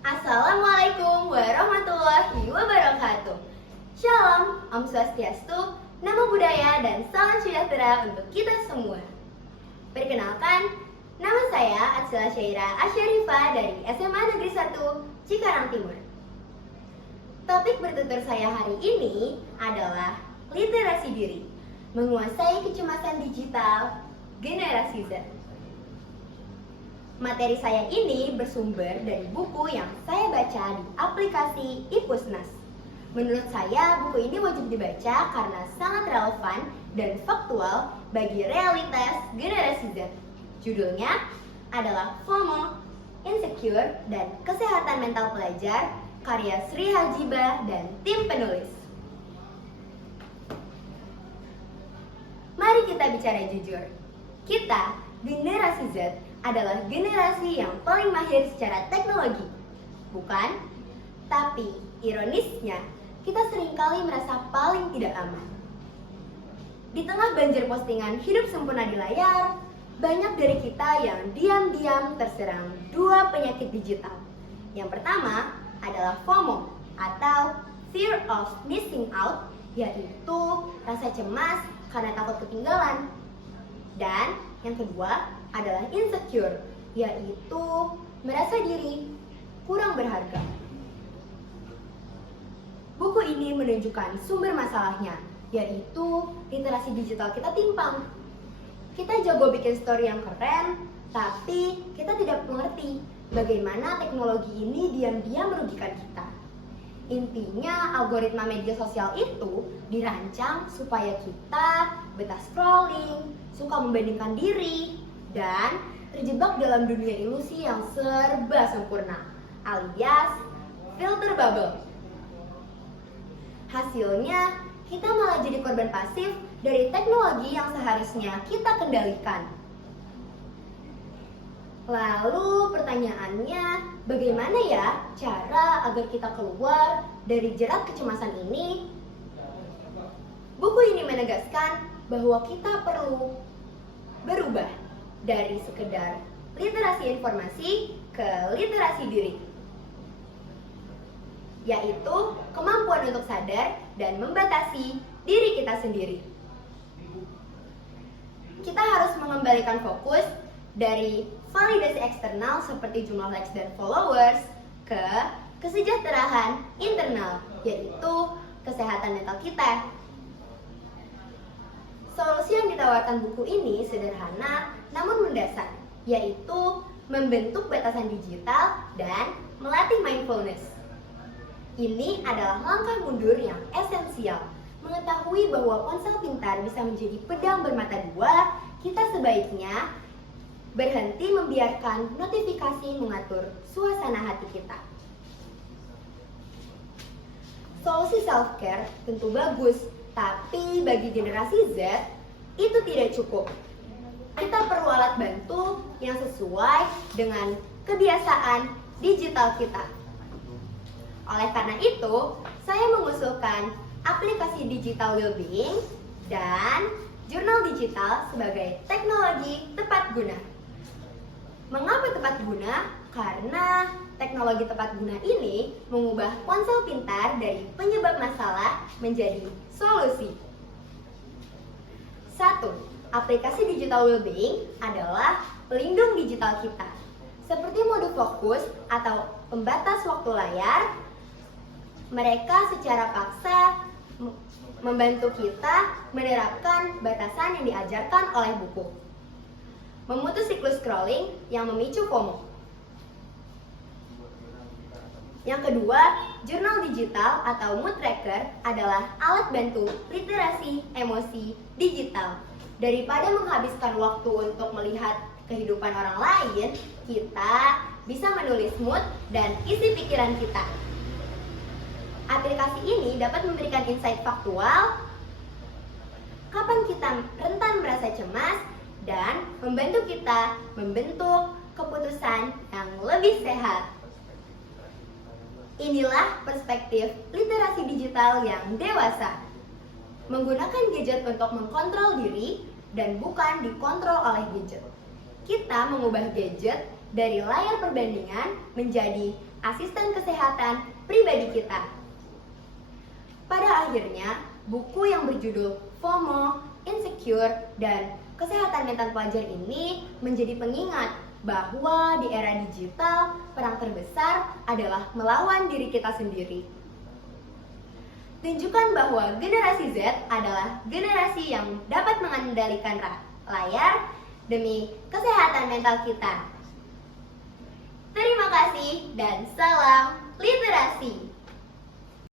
Assalamualaikum warahmatullahi wabarakatuh. Shalom, Om Swastiastu, Namo Buddhaya, dan salam sejahtera untuk kita semua. Perkenalkan, nama saya Atsila Syaira Asyarifah dari SMA Negeri 1 Cikarang Timur. Topik bertutur saya hari ini adalah literasi diri, menguasai kecemasan digital generasi Z. Materi saya ini bersumber dari buku yang saya baca di aplikasi Ipusnas. Menurut saya, buku ini wajib dibaca karena sangat relevan dan faktual bagi realitas generasi Z. Judulnya adalah FOMO, Insecure, dan Kesehatan Mental Pelajar, karya Sri Hajibah dan tim penulis. Mari kita bicara jujur. Kita, generasi Z, adalah generasi yang paling mahir secara teknologi, bukan? Tapi ironisnya, kita seringkali merasa paling tidak aman. Di tengah banjir postingan hidup sempurna di layar, banyak dari kita yang diam-diam terserang dua penyakit digital. Yang pertama adalah FOMO atau Fear of Missing Out, yaitu rasa cemas karena takut ketinggalan. Dan yang kedua adalah insecure, yaitu merasa diri kurang berharga. Buku ini menunjukkan sumber masalahnya, yaitu literasi digital kita timpang. Kita jago bikin story yang keren, tapi kita tidak mengerti bagaimana teknologi ini diam-diam merugikan kita. Intinya, algoritma media sosial itu dirancang supaya kita betah scrolling, suka membandingkan diri, dan terjebak dalam dunia ilusi yang serba sempurna, alias filter bubble. Hasilnya, kita malah jadi korban pasif dari teknologi yang seharusnya kita kendalikan. Lalu pertanyaannya, bagaimana ya cara agar kita keluar dari jerat kecemasan ini? Buku ini menegaskan bahwa kita perlu berubah dari sekedar literasi informasi ke literasi diri, yaitu kemampuan untuk sadar dan membatasi diri kita sendiri. Kita harus mengembalikan fokus dari validasi eksternal seperti jumlah likes dan followers ke kesejahteraan internal, yaitu kesehatan mental kita. Solusi yang ditawarkan buku ini sederhana namun mendasar, yaitu membentuk batasan digital dan melatih mindfulness. Ini adalah langkah mundur yang esensial. Mengetahui bahwa ponsel pintar bisa menjadi pedang bermata dua, kita sebaiknya berhenti membiarkan notifikasi mengatur suasana hati kita. Solusi self-care tentu bagus, tapi bagi generasi Z, itu tidak cukup. Kita perlu alat bantu yang sesuai dengan kebiasaan digital kita. Oleh karena itu, saya mengusulkan aplikasi digital well-being dan jurnal digital sebagai teknologi tepat guna. Mengapa tepat guna? Karena teknologi tepat guna ini mengubah ponsel pintar dari penyebab masalah menjadi solusi. 1. Aplikasi digital well-being adalah pelindung digital kita. Seperti mode fokus atau pembatas waktu layar, mereka secara paksa membantu kita menerapkan batasan yang diajarkan oleh buku. Memutus siklus scrolling yang memicu FOMO. Yang kedua, jurnal digital atau mood tracker adalah alat bantu literasi emosi digital. Daripada menghabiskan waktu untuk melihat kehidupan orang lain, kita bisa menulis mood dan isi pikiran kita. Aplikasi ini dapat memberikan insight faktual kapan kita rentan merasa cemas dan membantu kita membentuk keputusan yang lebih sehat. Inilah perspektif literasi digital yang dewasa. Menggunakan gadget untuk mengkontrol diri dan bukan dikontrol oleh gadget. Kita mengubah gadget dari layar perbandingan menjadi asisten kesehatan pribadi kita. Pada akhirnya, buku yang berjudul FOMO, Insecure, dan Kesehatan Mental Pelajar ini menjadi pengingat bahwa di era digital, perang terbesar adalah melawan diri kita sendiri. Tunjukkan bahwa generasi Z adalah generasi yang dapat mengendalikan layar demi kesehatan mental kita. Terima kasih dan salam literasi.